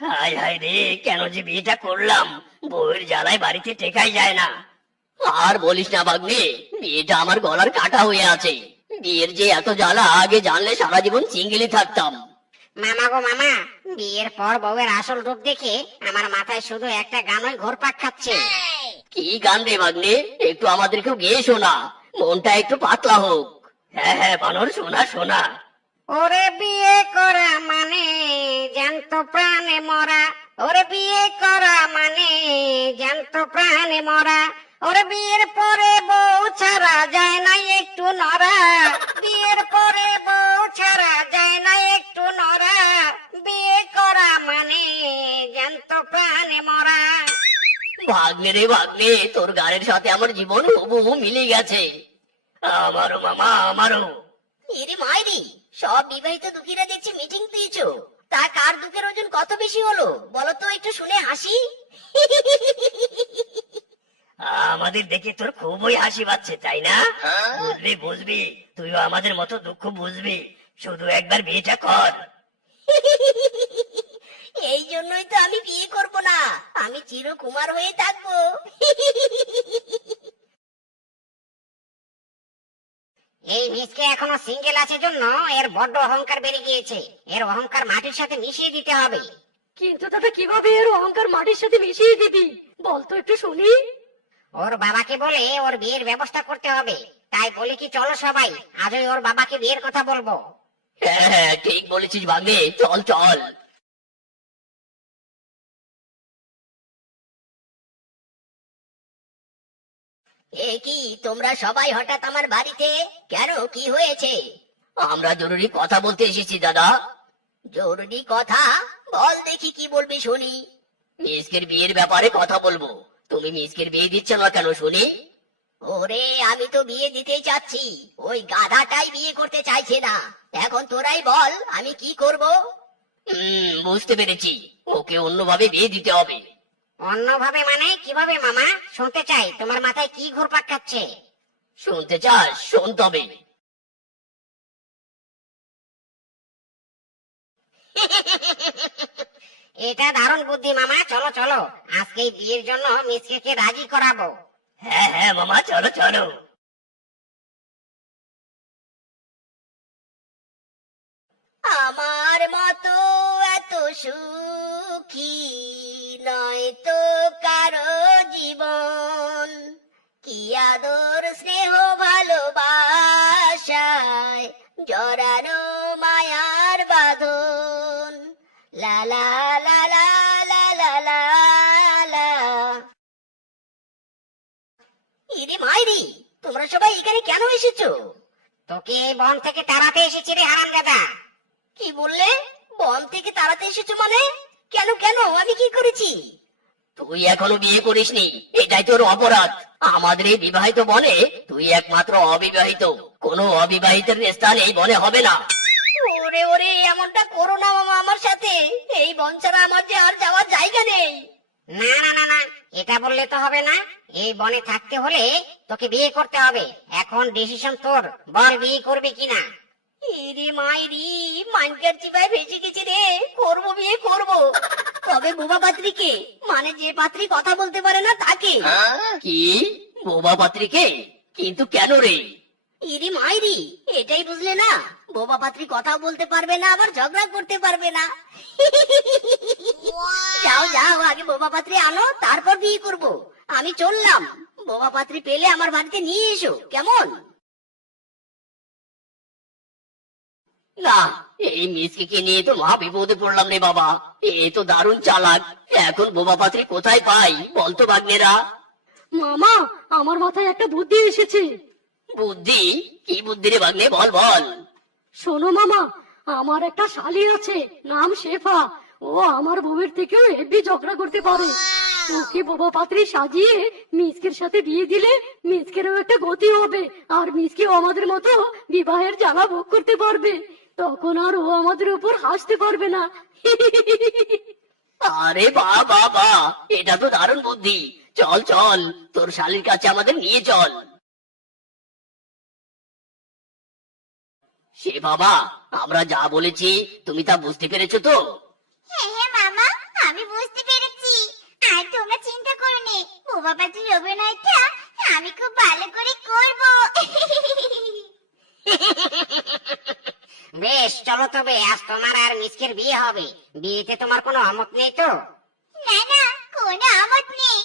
হায় হায় রে, কেন যে বিয়েটা করলাম! বউয়ের জ্বালায় বাড়িতে টেকাই যায় না। আর বলিস না ভাগ্নে, বিয়েটা আমার গলার কাটা হয়ে আছে। বিয়ের যে এত জ্বালা, আগে জানলে সারা জীবন সিঙ্গেলই থাকতাম। মামা গো মামা, বিয়ের পর বউয়ের আসল রূপ দেখে আমার মাথায় শুধু একটা গানই ঘুরপাক খাচ্ছে। কি গান রে ভাগ্নে? একটু আমাদেরকেও গেয়ে শোনা, মনটা একটু পাতলা হোক। হ্যাঁ হ্যাঁ বানর, শোনা শোনা। ওরে বিয়ে করা মানে জ্যান্ত প্রাণে মরা, ওরে বিয়ে করা মানে জ্যান্ত প্রাণে মরা, ওরে বিয়ের পরে বউ ছাড়া যায় না একটু নড়া, বিয়ের পরে বউ ছাড়া যায় না একটু নড়া, বিয়ে করা মানে জ্যান্ত প্রাণে মরা। ভাগ্নে রে ভাগ্নে, তোর গানের সাথে আমার জীবন হুবহু মিলে গেছে। আমারও মামা, আমারও। এরে মাইরি, সব বিবাহিত দুঃখীরা দেখছি মিটিং দিয়েছো। তা কার দুঃখের ওজন কত বেশি হলো বলো তো, একটু শুনে হাসি। আমাদের দেখে তোর খুবই হাসি পাচ্ছে, তাই না? বুঝবি বুঝবি, তুইও আমাদের মতো দুঃখ বুঝবি। শুধু একবার বিয়েটা কর। এই জন্যই তো আমি বিয়ে করব না, আমি চিরকুমার হয়ে থাকবো। এই মিসকে এখনো সিঙ্গেল আছে জন্য এর বড্ড অহংকার বেড়ে গিয়েছে। এর অহংকার মাটির সাথে মিশিয়ে দিতে হবে। কিন্তু দাদা, কিভাবে এর অহংকার মাটির সাথে মিশিয়ে দিবি বলতো, একটু শুনি। ওর বাবাকে বলে ওর বিয়ের ব্যবস্থা করতে হবে। তাই বলি কি, চলো সবাই আজই ওর বাবাকে বিয়ের কথা বলবো। হ্যাঁ হ্যাঁ ঠিক বলেছিস ভাগ্নে, চল চল। এ কি, তোমরা সবাই হঠাৎ আমার বাড়িতে কেন? কি হয়েছে? আমরা জরুরি কথা বলতে এসেছি দাদা। জরুরি কথা? বল দেখি, কি বলবি শুনি। মিসকের বিয়ের ব্যাপারে কথা বলবো। তুমি মিসকের বিয়ে দিচ্ছ না কেন শুনি? ওরে, আমি তো বিয়ে দিতেই চাচ্ছি, ওই গাধাটাই বিয়ে করতে চাইছে না। এখন তোরাই বল আমি কি করব। বুঝতে পেরেছি, ওকে অন্যভাবে বিয়ে দিতে হবে। অন্যভাবে মানে কিভাবে মামা? শুনতে চাই, তোমার মাথায় কি ঘুরপাক খাচ্ছে? শুনতে চাস? শোন তবে। এটা দারুণ বুদ্ধি মামা, চলো চলো আজকে এই বিয়ের জন্য মিসকে রাজি করাবো। হ্যাঁ হ্যাঁ মামা, চলো চলো। আমার মতো এত সুখী নয় তো কারো জীবন, কি আদর স্নেহ ভালোবাসায় জড়ানো মায়ার বাঁধন। লা লা লা লা লা লা লা লা। ইরে মাইরি, তোমরা সবাই এখানে কেন এসেছো? তোকে এই বন থেকে তাড়াতে এসেছি রে হারামজাদা। কি বললে? বন থেকে তাড়াতে এসেছো মানে? কেন কেন, আমি কি করেছি? তুই এখনো বিয়ে করিসনি, এটাই তোর অপরাধ। আমাদের এই বিবাহিত বনে তুই একমাত্র অবিবাহিত। কোনো অবিবাহিতের স্থান এই বনে হবে না। ওরে ওরে, এমনটা করো না মামা আমার সাথে। এই বন ছাড়া আমার যে আর যাওয়ার জায়গা নেই। না না না না, এটা বললে তো হবে না। এই বনে থাকতে হলে তোকে বিয়ে করতে হবে। এখন ডিসিশন তোর, বল বিয়ে করবি কিনা। ইরে মাইরি, মাইনকার চিপায় ভেসে গেছে রে। করবো, বিয়ে করবো। তবে বোবা পাত্রীকে, মানে যে পাত্রী কথা বলতে পারে না তাকে। কি? বোবা পাত্রীকে? কিন্তু কেন রে? ইরি মাইরি, এটাই বুঝলে না? বোবা পাত্রী কথা বলতে পারবে না, আবার ঝগড়া করতে পারবে না। যাও যাও, আগে বোবা পাত্রী আনো, তারপর বিয়ে করব। আমি চললাম। বোবা পাত্রী পেলে আমার বাড়িতে নিয়ে এসো, কেমন? না, এই মিসকে নিয়ে তো মহা বিপদে পড়লাম রে বাবা। এ তো দারুণ চালাক। এখন বোবা পাত্রী কোথায় পাই বলতো ভাগ্নেরা? মামা, আমার মাথায় একটা বুদ্ধি এসেছে। বুদ্ধি? কি বুদ্ধি রে ভাগ্নে, বল বল। শোনো মামা, আমার একটা শালি আছে, নাম শেফা। ও আমার বউয়ের থেকেও হেভি ঝগড়া করতে পারে। ওকে বোবা পাত্রী সাজিয়ে মিসকের সাথে বিয়ে দিলে মিসকেরও একটা গতি হবে, আর মিসকেও আমাদের মতো বিবাহের জ্বালা ভোগ করতে পারবে। তখন আর ও আমাদের উপর হাসতে পারবে না। আরে বাহ বাহ বাহ, এটা তো দারুণ বুদ্ধি। চল চল, তোর শালীর কাছে আমাদের নিয়ে চল। সে বাবা, আমরা যা বলেছি তুমি তা বুঝতে পেরেছো তো? হ্যাঁ হ্যাঁ মামা, বলো তবে আজ তোমার আর মিসকের বিয়ে হবে, বিয়েতে তোমার কোনো আমত নেই তো? না না, কোনো আমত নেই।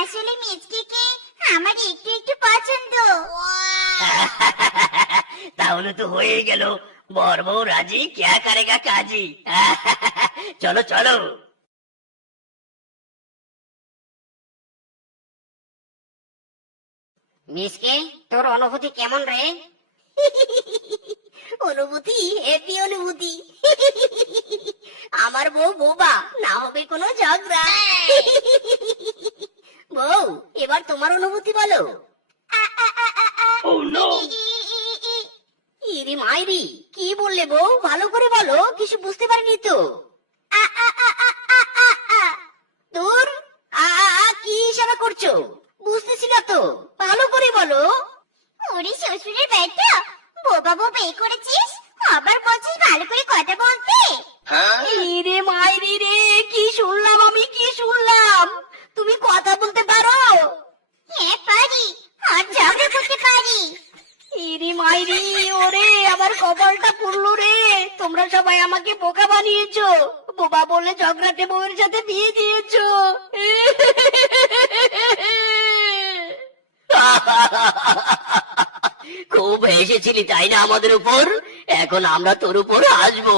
আসলে মিচকে আমার একটু একটু পছন্দ। তাহলে তো হয়ে গেল, বর বউ রাজি, ক্যা করেগা কাজী। চলো চলো। মিসকে, তোর অনুভূতি কেমন রে? অনুভূতি হেপি অনুভূতি। আমার বউ বোবা, না হবে কোনো ঝগড়া। বউ, এবার তোমার অনুভূতি বলো। ইরি মাইরি, কি বললে বউ? ভালো করে বলো, কিছু বুঝতে পারিনি তো। দূর, কি ইশারা করছো? বুঝতেছি না তো, ভালো করে বলো। ওরে শ্বশুরের বেটা, বোবা বউ বিয়ে করেছিস, আবার বলছিস ভালো করে কথা বলতে? ইরে মাইরি রে, কি শুনলাম আমি, কি শুনলাম? তুমি কথা বলতে পারো? হ্যাঁ পারি, আর ঝগড়া করতে পারি। ইরি মাইরি, ওরে আমার কপালটা পুড়লো রে। তোমরা সবাই আমাকে বোকা বানিয়েছো, বোবা বলে ঝগড়াটে বউয়ের সাথে বিয়ে দিয়েছো। খুব হেসেছিলি তাই না আমাদের উপর? এখন আমরা তোর উপর হাসবো।